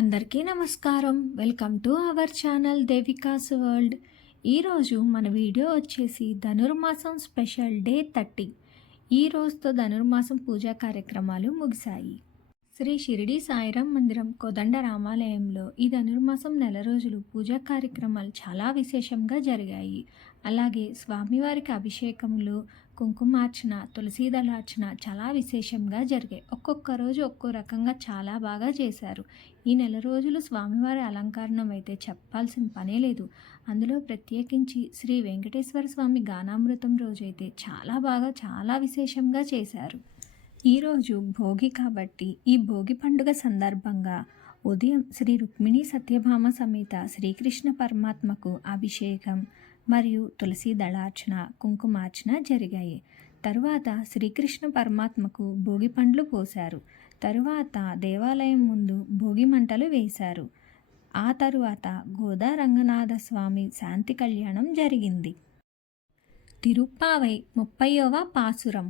అందరికీ నమస్కారం. Welcome to our channel దేవికాస్ world. ఈరోజు మన వీడియో వచ్చేసి ధనుర్మాసం స్పెషల్ డే 30. ఈ రోజుతో ధనుర్మాసం పూజా కార్యక్రమాలు ముగిశాయి. శ్రీ షిరిడి సాయిరాం మందిరం కోదండ రామాలయంలో ఈ ధనుర్మాసం నెల రోజులు పూజా కార్యక్రమాలు చాలా విశేషంగా జరిగాయి. అలాగే స్వామివారికి అభిషేకములు, కుంకుమార్చన, తులసీదళార్చన చాలా విశేషంగా జరిగాయి. ఒక్కొక్క రోజు ఒక్కో రకంగా చాలా బాగా చేశారు. ఈ నెల రోజులు స్వామివారి అలంకరణం అయితే చెప్పాల్సిన పనే లేదు. అందులో ప్రత్యేకించి శ్రీ వెంకటేశ్వర స్వామి గానామృతం రోజైతే చాలా విశేషంగా చేశారు. ఈరోజు భోగి కాబట్టి ఈ భోగి పండుగ సందర్భంగా ఉదయం శ్రీ రుక్మిణీ సత్యభామ సమేత శ్రీకృష్ణ పరమాత్మకు అభిషేకం మరియు తులసి దళార్చన, కుంకుమార్చన జరిగాయి. తరువాత శ్రీకృష్ణ పరమాత్మకు భోగి పండ్లు పోశారు. తరువాత దేవాలయం ముందు భోగి మంటలు వేశారు. ఆ తరువాత గోదా రంగనాథ స్వామి శాంతి కళ్యాణం జరిగింది. తిరుప్పావై 30వ పాసురం.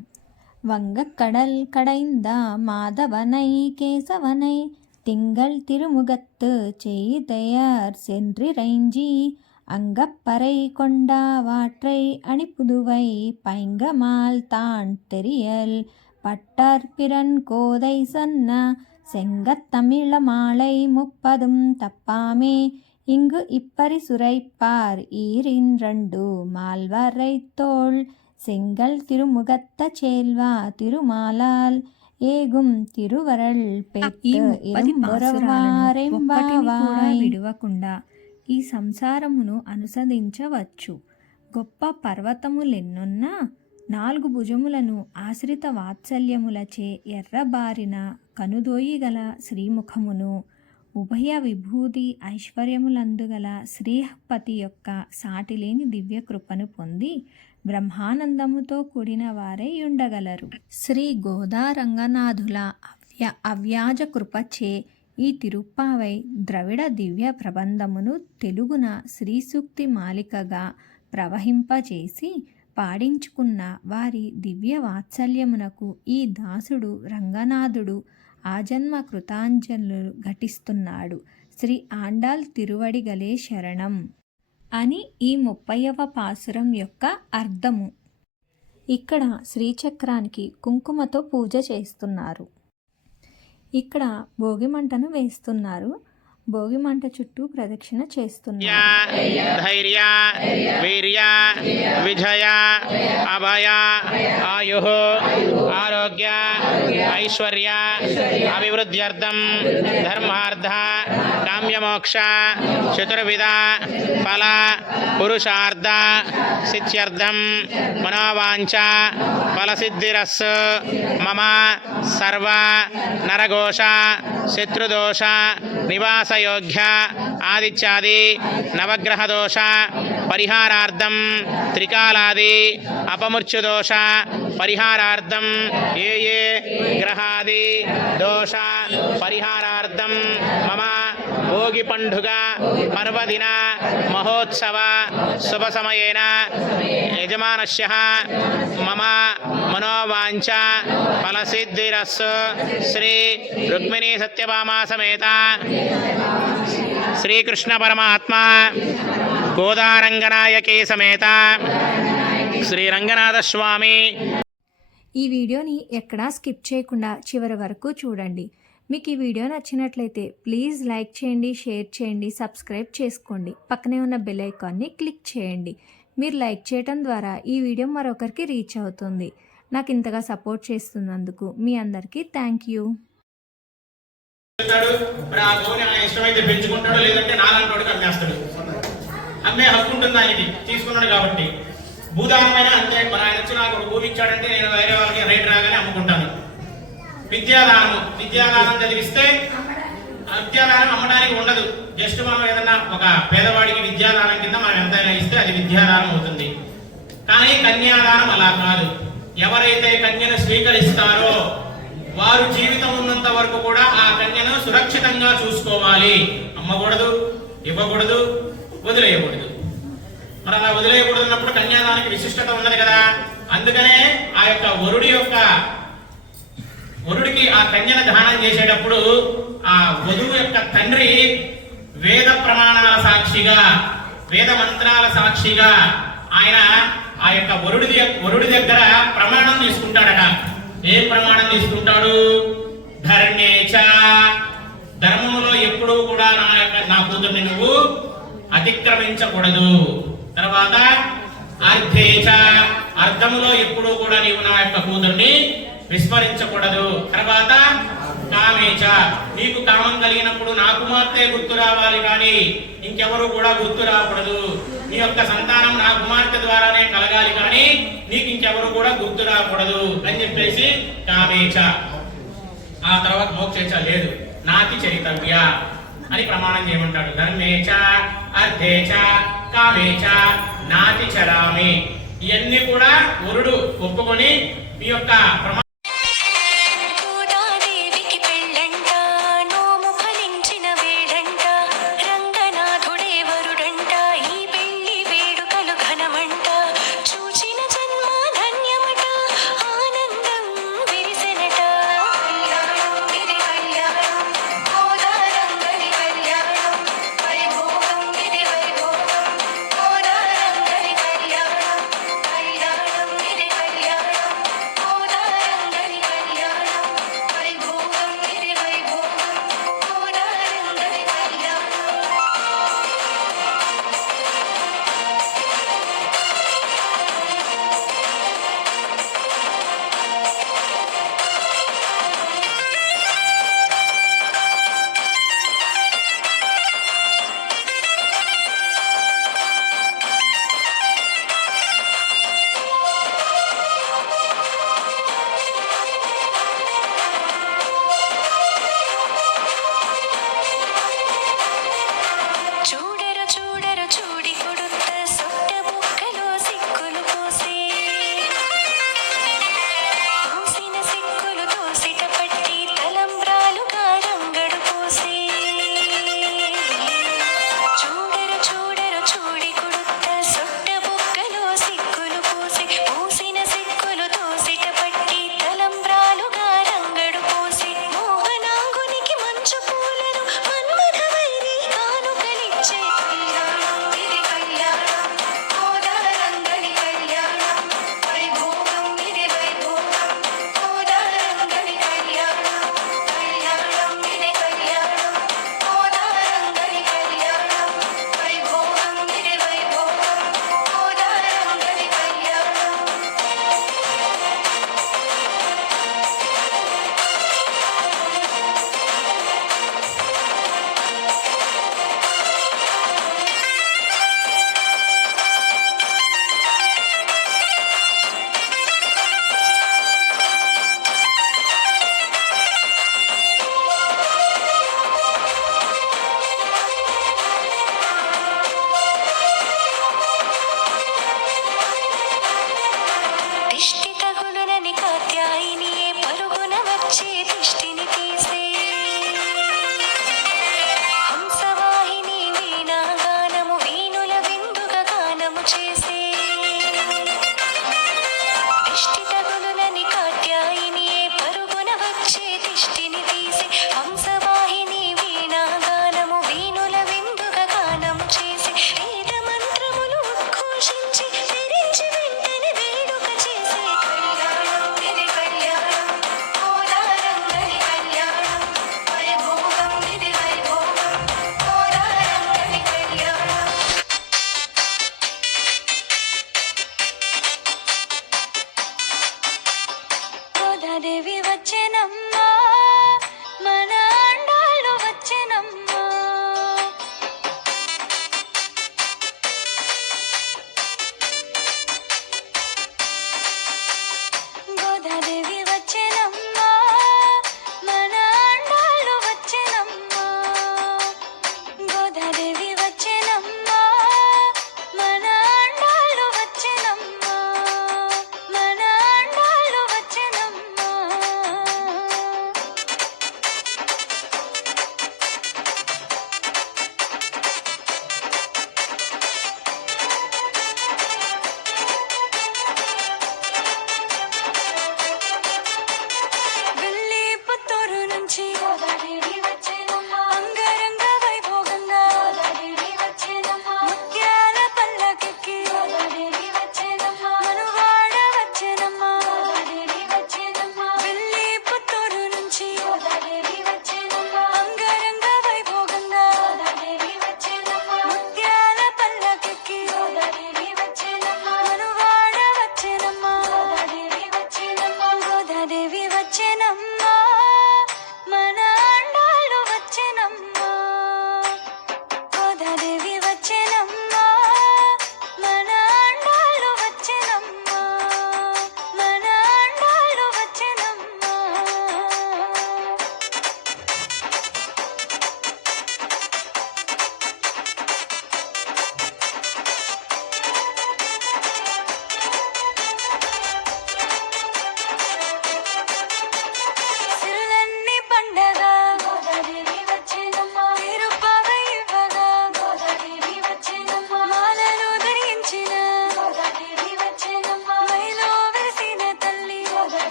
வங்கக்கடல் கடைந்த மாதவனை கேசவனை திங்கள் திருமுகத்து செய்தையார் சென்றிறைஞ்சி அங்கப்பறை கொண்டாவாற்றை அணிப்புதுவை பைங்கமால் தான் தெரியல் பட்டார் பிறன் கோதை சன்ன செங்கத்தமிழ மாலை 30 தப்பாமே இங்கு இப்பரி சுரைப்பார் ஈரின் 2 மால்வரை தோள் செங்கல் திருமுகத்த சேல்வா திருமாலால் ఏగుం తిరువరల్ విడవకుండా ఈ సంసారమును అనుసరించవచ్చు. గొప్ప పర్వతములెన్నున్నా 4 భుజములను ఆశ్రిత వాత్సల్యములచే ఎర్రబారిన కనుదోయిగల శ్రీముఖమును, ఉభయ విభూతి ఐశ్వర్యములందుగల శ్రీపతి యొక్క సాటిలేని దివ్యకృపను పొంది బ్రహ్మానందముతో కూడిన వారై ఉండగలరు. శ్రీ గోదా రంగనాథుల అవ్యాజ కృపచే ఈ తిరుప్పావై ద్రవిడ దివ్య ప్రబంధమును తెలుగున శ్రీ సూక్తి మాలికగా ప్రవహింపచేసి పాడించుకున్న వారి దివ్య వాత్సల్యమునకు ఈ దాసుడు రంగనాథుడు ఆజన్మ కృతాంజలు ఘటిస్తున్నాడు. శ్రీ ఆండాల్ తిరువడిగలే శరణం అని ఈ 30వ పాసురం యొక్క అర్థము. ఇక్కడ శ్రీచక్రానికి కుంకుమతో పూజ చేస్తున్నారు. ఇక్కడ భోగి మంటను వేస్తున్నారు. భోగి మంట చుట్టూ ప్రదక్షిణ చేస్తున్నారు. ధైర్య వీర్య విజయ అభయ ఆయు ఆరోగ్య ఐశ్వర్య అభివృద్ధ్యర్థం ధర్మార్థ కామ్యమోక్ష చతుర్విధ ఫల పురుషార్థ సిద్ధ్యర్థం మనోవాంఛ ఫలసిద్ధిరస్సు మమ సర్వ నరఘోష శత్రుదోష నివాసయోగ్య ఆదిత్యాది నవగ్రహ దోష పరిహారార్థం త్రికాలాది అపమృత్యుదోష పరిహారార్థం ఏ గ్రహాది దోష పరిహారార్థం మమ భోగి పండుగ పర్వదిన మహోత్సవ శుభ సమయేన యజమానస్య మమ మనోవాంఛ ఫలసిద్ధిరస్సు శ్రీ రుక్మిణీ సత్యభామా సమేత శ్రీకృష్ణ పరమాత్మ గోదారంగనాయకి సమేత శ్రీ రంగనాథ స్వామి. ఈ వీడియోని ఎక్కడా స్కిప్ చేయకుండా చివరి వరకు చూడండి. మీకు ఈ వీడియో నచ్చినట్లయితే ప్లీజ్ లైక్ చేయండి, షేర్ చేయండి, సబ్స్క్రైబ్ చేసుకోండి. పక్కనే ఉన్న బెల్ ఐకాన్ని క్లిక్ చేయండి. మీరు లైక్ చేయడం ద్వారా ఈ వీడియో మరొకరికి రీచ్ అవుతుంది. నాకు ఇంతగా సపోర్ట్ చేస్తున్నందుకు మీ అందరికీ థ్యాంక్ యూ. అమ్మే హక్కు ఉంటుంది ఆయనకి, తీసుకున్నాడు కాబట్టి. భూదానమైన అంతే, మన ఆయన వచ్చి నాకు భూమి ఇచ్చాడంటే నేను వేరే వాళ్ళకి రైట్ రాగానే అమ్ముకుంటాను. విద్యాదానం చదివిస్తే విద్యాదానం అమ్మడానికి ఉండదు. జస్ట్ మనం ఏదన్నా ఒక పేదవాడికి విద్యాదానం కింద మనం ఎంతైనా ఇస్తే అది విద్యాదానం అవుతుంది. కానీ కన్యాదానం అలా కాదు. ఎవరైతే కన్యను స్వీకరిస్తారో వారు జీవితం ఉన్నంత వరకు కూడా ఆ కన్యను సురక్షితంగా చూసుకోవాలి. అమ్మకూడదు, ఇవ్వకూడదు, వదిలేయకూడదు. మరి అలా వదిలేయకూడదు అన్నప్పుడు కన్యాదానికి విశిష్టత ఉన్నది కదా. అందుకనే ఆ యొక్క వరుడి యొక్క వరుడికి ఆ కన్యను దానం చేసేటప్పుడు ఆ వధువు యొక్క తండ్రి వేద ప్రమాణాల సాక్షిగా, వేద మంత్రాల సాక్షిగా ఆయన ఆ యొక్క వరుడి దగ్గర ప్రమాణం తీసుకుంటాడట. ఏ ప్రమాణం తీసుకుంటాడు? ధర్మేచ, ధర్మములో ఎప్పుడూ కూడా నా కూతుర్ని నువ్వు అతిక్రమించకూడదు. తర్వాత అర్థేచ, అర్థములో ఎప్పుడూ కూడా నీవు నా యొక్క కూతుర్ని విస్మరించకూడదు. తర్వాత కామేచ, నీకు కామం కలిగినప్పుడు నా కుమార్తె గుర్తు రావాలి కానీ ఇంకెవరు కూడా గుర్తు రాకూడదు. నీ యొక్క సంతానం నా కుమార్తె ద్వారానే కలగాలి కానీ నీకు ఇంకెవరు కూడా గుర్తు రాకూడదు అని చెప్పేసి కామేచ. ఆ తర్వాత మోక్షేచ లేదు, నాతి చరితవ్య అని ప్రమాణం చేయమంటాడు. ధర్మేచ, అర్థేచ, కామేచ, నాతి చరామి. ఇవన్నీ కూడా వరుడు ఒప్పుకొని ఈ యొక్క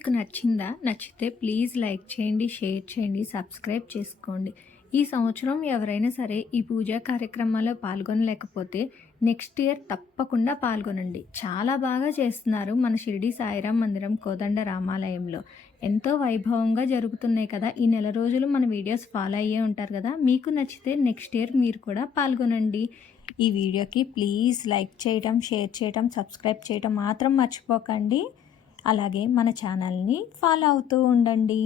మీకు నచ్చిందా? నచ్చితే ప్లీజ్ లైక్ చేయండి, షేర్ చేయండి, సబ్స్క్రైబ్ చేసుకోండి. ఈ సంవత్సరం ఎవరైనా సరే ఈ పూజా కార్యక్రమాల్లో పాల్గొనలేకపోతే నెక్స్ట్ ఇయర్ తప్పకుండా పాల్గొనండి. చాలా బాగా చేస్తున్నారు మన షిరిడి సాయిరాం మందిరం కోదండ రామాలయంలో. ఎంతో వైభవంగా జరుగుతున్నాయి కదా. ఈ నెల రోజులు మన వీడియోస్ ఫాలో అయ్యే ఉంటారు కదా. మీకు నచ్చితే నెక్స్ట్ ఇయర్ మీరు కూడా పాల్గొనండి. ఈ వీడియోకి ప్లీజ్ లైక్ చేయటం, షేర్ చేయటం, సబ్స్క్రైబ్ చేయటం మాత్రం మర్చిపోకండి. అలాగే మన ఛానల్ని ఫాలో అవుతూ ఉండండి.